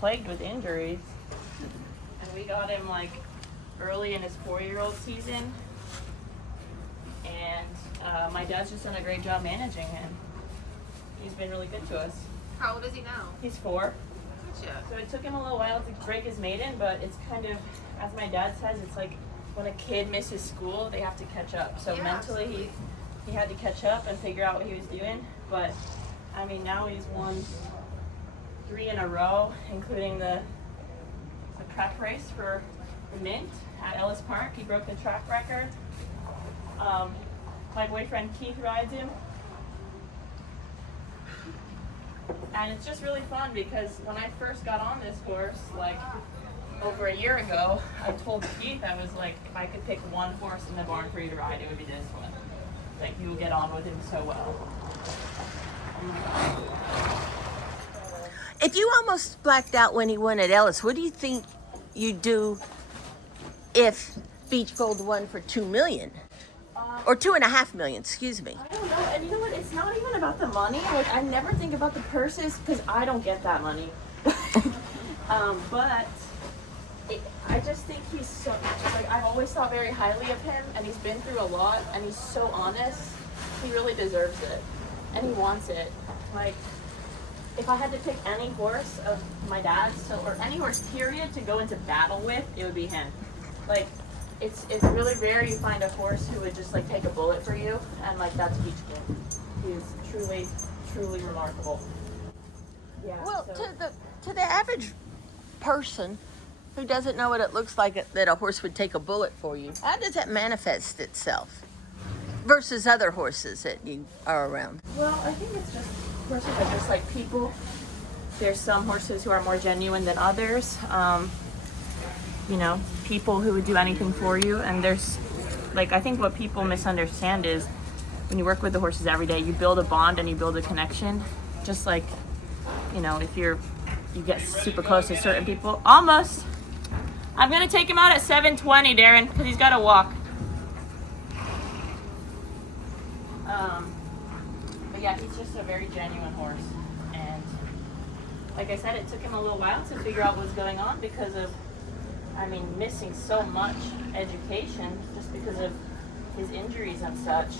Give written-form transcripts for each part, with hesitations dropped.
plagued with injuries. And we got him like early in his 4-year-old season. And my dad's just done a great job managing him. He's been really good to us. How old is he now? He's 4. Gotcha. So it took him a little while to break his maiden, but it's kind of, as my dad says, it's like when a kid misses school, they have to catch up. So Yeah, mentally, absolutely. he had to catch up and figure out what he was doing. But I mean, now he's won 3 in a row, including the prep race for the Mint at Ellis Park. He broke the track record. My boyfriend Keith rides him. And it's just really fun because when I first got on this horse, like over a year ago, I told Keith, I was like, if I could pick one horse in the barn for you to ride, it would be this one. Like, you will get on with him so well. If you almost blacked out when he won at Ellis, what do you think you'd do if Beach Gold won for $2 million? Or $2.5 million, excuse me. I don't know, and you know what, it's not even about the money. Like, I never think about the purses because I don't get that money. But I just think he's so, like, I've always thought very highly of him, and he's been through a lot, and he's so honest. He really deserves it, and he wants it. Like, if I had to pick any horse of my dad's, or any horse period, to go into battle with, it would be him. Like, it's really rare you find a horse who would just like take a bullet for you, and like that's Beach Gold. He is truly remarkable. Yeah. Well, so. to the average person who doesn't know what it looks like that a horse would take a bullet for you, how does that manifest itself versus other horses that you are around? Well, I think it's just horses are just like people. There's some horses who are more genuine than others. You know, people who would do anything for you, and there's, like, I think what people misunderstand is when you work with the horses every day, you build a bond and you build a connection. Just like, you know, if you get super close to certain people. Almost. I'm gonna take him out at 7:20, Darren, because he's got to walk. But yeah, he's just a very genuine horse, and like I said, it took him a little while to figure out what's going on because of, I mean, missing so much education just because of his injuries and such.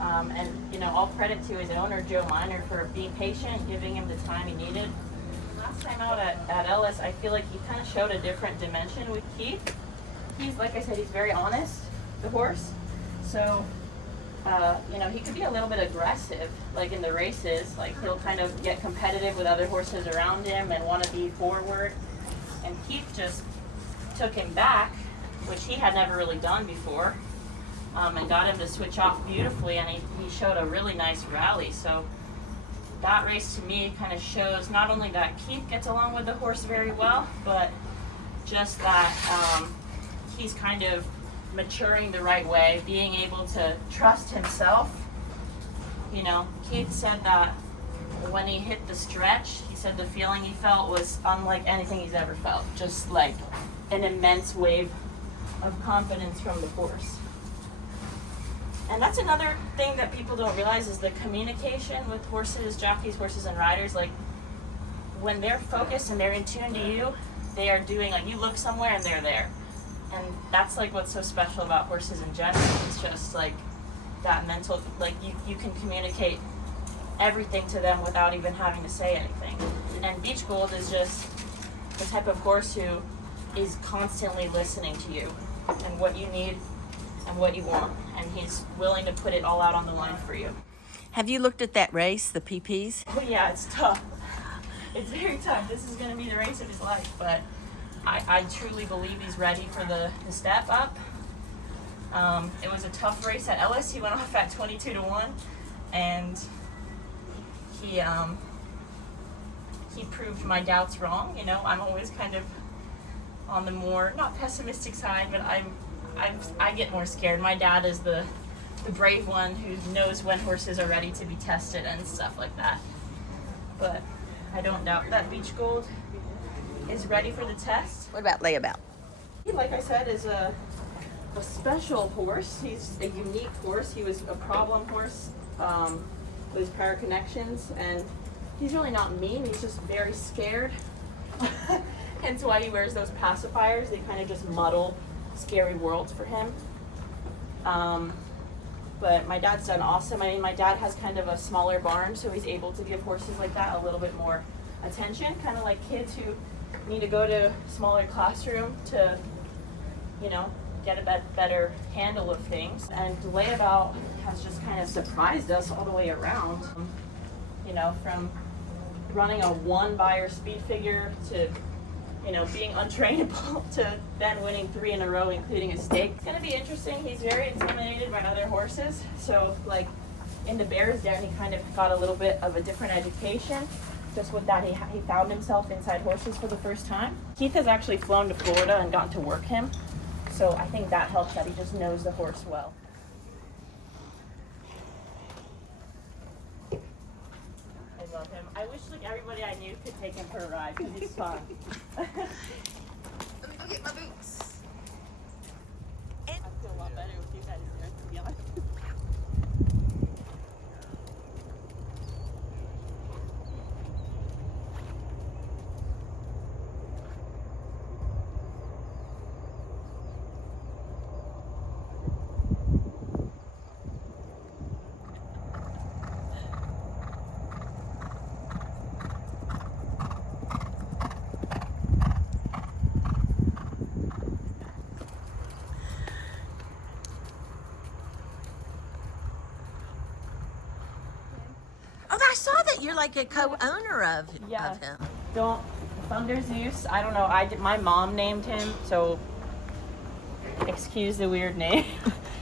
And, you know, all credit to his owner, Joe Miner, for being patient, giving him the time he needed. Last time out at Ellis, I feel like he kind of showed a different dimension with Keith. He's, like I said, he's very honest, the horse. So, you know, he could be a little bit aggressive, like in the races. Like, he'll kind of get competitive with other horses around him and want to be forward. And Keith just took him back, which he had never really done before, and got him to switch off beautifully, and he showed a really nice rally. So that race to me kind of shows not only that Keith gets along with the horse very well, but just that he's kind of maturing the right way, being able to trust himself. You know, Keith said that when he hit the stretch, he said the feeling he felt was unlike anything he's ever felt. Just like an immense wave of confidence from the horse. And that's another thing that people don't realize is the communication with horses, jockeys, horses, and riders. Like, when they're focused and they're in tune to you, they are doing, like, you look somewhere and they're there. And that's like what's so special about horses in general. It's just like that mental, like you can communicate everything to them without even having to say anything. And Beach Gold is just the type of horse who is constantly listening to you and what you need and what you want, and he's willing to put it all out on the line for you. Have you looked at that race, the PPs? Oh yeah, it's tough. It's very tough. This is going to be the race of his life, but I truly believe he's ready for the step up. It was a tough race at Ellis. He went off at 22-1, and he proved my doubts wrong. You know, I'm always kind of on the more, not pessimistic side, but I get more scared. My dad is the brave one who knows when horses are ready to be tested and stuff like that. But I don't doubt that Beach Gold is ready for the test. What about Layabout? He, like I said, is a special horse. He's a unique horse. He was a problem horse with his prior connections, and he's really not mean. He's just very scared. Hence why he wears those pacifiers. They kind of just muddle scary worlds for him. But my dad's done awesome. I mean, my dad has kind of a smaller barn, so he's able to give horses like that a little bit more attention, kind of like kids who need to go to a smaller classroom to, you know, get a better handle of things. And Layabout has just kind of surprised us all the way around. You know, from running a 1-buyer speed figure to, you know, being untrainable to then winning 3 in a row, including a stake. It's gonna be interesting. He's very intimidated by other horses. So like in the Bears Den, he kind of got a little bit of a different education. Just with that, he found himself inside horses for the first time. Keith has actually flown to Florida and gotten to work him. So I think that helps that he just knows the horse well. I love him. I wish like everybody I knew could take him for a ride because he's fun. Let me go get my boots. I feel a lot better with you guys there, to be honest. Oh, I saw that you're like a co-owner of him. Don't Thunder Zeus. I don't know. My mom named him, so excuse the weird name.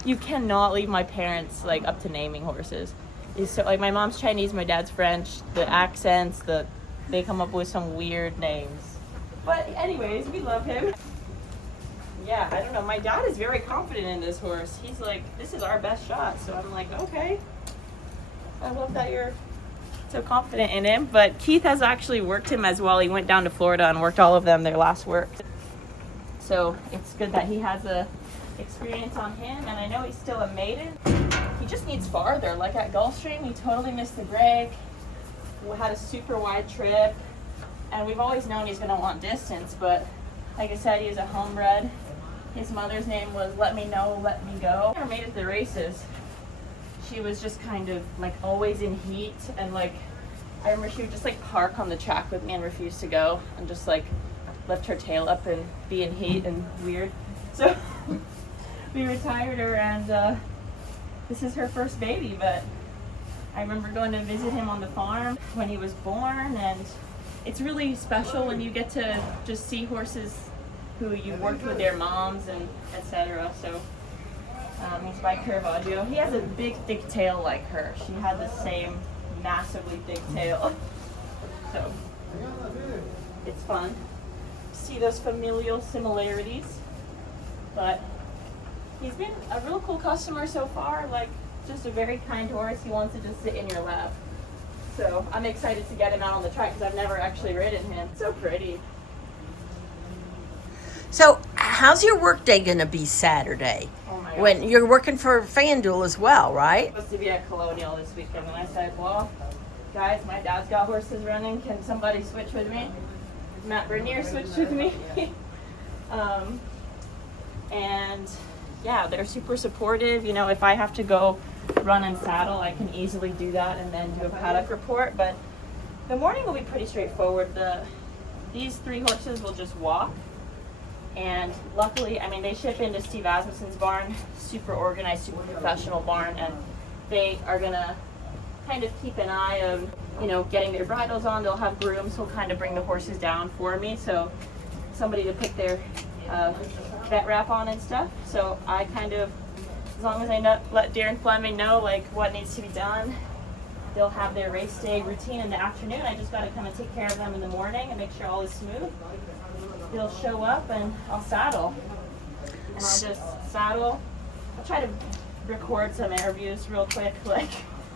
You cannot leave my parents like up to naming horses. It's so like my mom's Chinese, my dad's French. The accents, they come up with some weird names. But anyways, we love him. Yeah, I don't know. My dad is very confident in this horse. He's like, this is our best shot. So I'm like, okay. I love that you're so confident in him. But Keith has actually worked him as well. He went down to Florida and worked all of them their last work. So it's good that he has a experience on him. And I know he's still a maiden. He just needs farther. Like at Gulfstream, he totally missed the break. We had a super wide trip. And we've always known he's going to want distance. But like I said, he's a homebred. His mother's name was Let Me Know, Let Me Go. Never made it to the races. She was just kind of like always in heat, and like I remember she would just like park on the track with me and refuse to go and just like lift her tail up and be in heat and weird. So we retired her, and this is her first baby. But I remember going to visit him on the farm when he was born, and it's really special when you get to just see horses who you worked with their moms and etc. So he's by Caravaggio. He has a big thick tail like her. She had the same massively thick tail. So it's fun. See those familial similarities. But he's been a real cool customer so far. Like just a very kind horse. He wants to just sit in your lap. So I'm excited to get him out on the track because I've never actually ridden him. So pretty. So how's your work day going to be Saturday? Oh my God. When you're working for FanDuel as well, right? Supposed to be at Colonial this weekend, and I said, well, guys, my dad's got horses running. Can somebody switch with me? Matt Bernier switched with me. And yeah, they're super supportive. You know, if I have to go run and saddle, I can easily do that and then do a paddock report. But the morning will be pretty straightforward. These 3 horses will just walk. And luckily, I mean, they ship into Steve Asmussen's barn, super organized, super professional barn, and they are gonna kind of keep an eye of, you know, getting their bridles on. They'll have grooms who'll kind of bring the horses down for me, so somebody to put their vet wrap on and stuff. So I kind of, as long as I let Darren Fleming know like what needs to be done, they'll have their race day routine in the afternoon. I just gotta come and take care of them in the morning and make sure all is smooth. They'll show up and I'll saddle. And I'll just saddle. I'll try to record some interviews real quick, like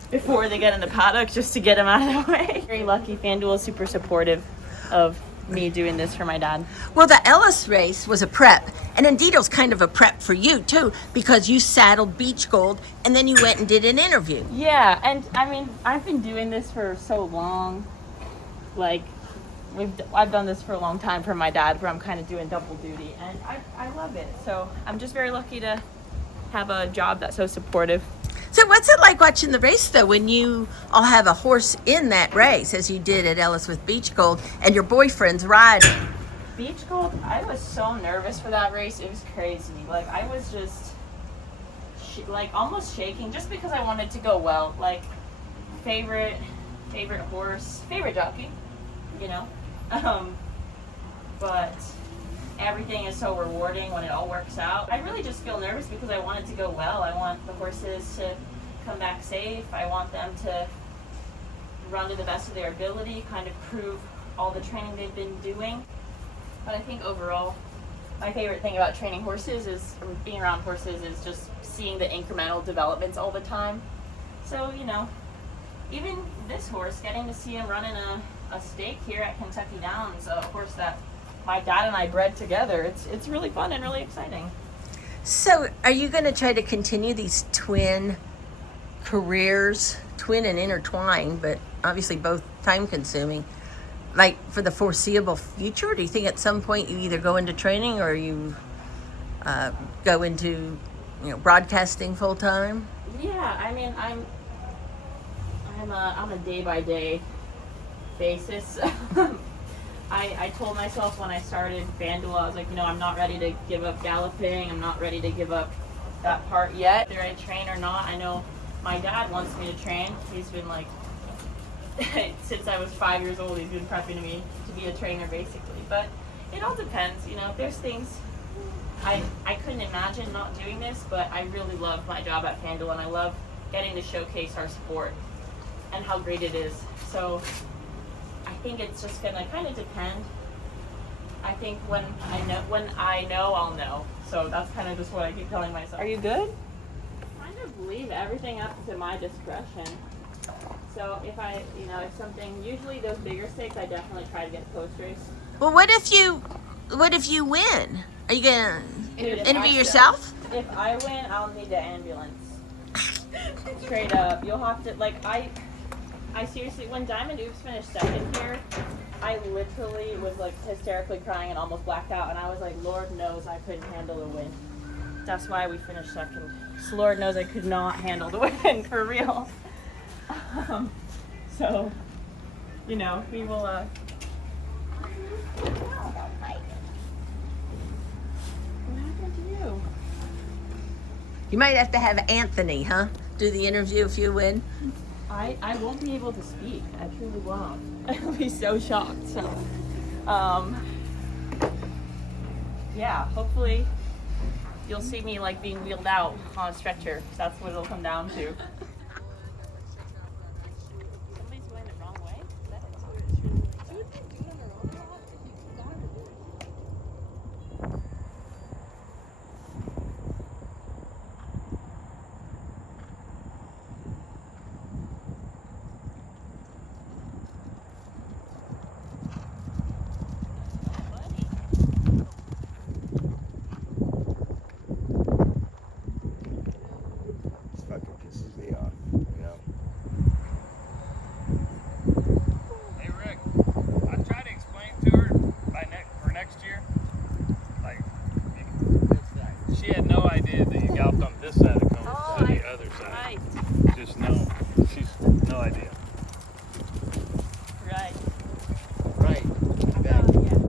before they get in the paddock, just to get them out of the way. Very lucky. FanDuel is super supportive of me doing this for my dad. Well, the Ellis race was a prep, and indeed it was kind of a prep for you too, because you saddled Beach Gold and then you went and did an interview. Yeah, and I mean, I've been doing this for so long. Like, I've done this for a long time for my dad, where I'm kind of doing double duty, and I love it. So I'm just very lucky to have a job that's so supportive. So what's it like watching the race though, when you all have a horse in that race, as you did at Ellis with Beach Gold, and your boyfriend's riding? Beach Gold, I was so nervous for that race. It was crazy. Like, I was just like almost shaking, just because I wanted to go well. Like, favorite horse, favorite jockey, you know. But everything is so rewarding when it all works out. I really just feel nervous because I want it to go well. I want the horses to come back safe. I want them to run to the best of their ability, kind of prove all the training they've been doing. But I think overall, my favorite thing about training horses is, or being around horses, is just seeing the incremental developments all the time. So, you know, even this horse, getting to see him running a stake here at Kentucky Downs, a horse that my dad and I bred together, it's really fun and really exciting. So are you going to try to continue these twin careers, twin and intertwined, but obviously both time consuming, like for the foreseeable future? Do you think at some point you either go into training or you go into, you know, broadcasting full time? Yeah, I mean, I'm a day by day basis. I told myself when I started FanDuel, I was like, you know, I'm not ready to give up galloping. I'm not ready to give up that part yet. Whether I train or not, I know my dad wants me to train. He's been like, since I was 5 years old, he's been prepping me to be a trainer, basically. But it all depends, you know. If there's things, I couldn't imagine not doing this, but I really love my job at FanDuel, and I love getting to showcase our sport and how great it is. So I think it's just gonna kind of depend. I think when I know, I'll know. So that's kind of just what I keep telling myself. Are you good? I kind of leave everything up to my discretion. So if something, usually those bigger stakes, I definitely try to get post race. Well, what if you win? Are you gonna interview yourself? If I win, I'll need the ambulance. Straight up, you'll have to, like, I seriously, when Diamond Oops finished second here, I literally was like hysterically crying and almost blacked out, and I was like, Lord knows I couldn't handle a win. That's why we finished second. So Lord knows I could not handle the win, for real. So, you know, we will, What happened to you? You might have to have Anthony, huh? Do the interview if you win. I won't be able to speak. I truly won't. I'll be so shocked. So, yeah, hopefully you'll see me like being wheeled out on a stretcher. That's what it'll come down to.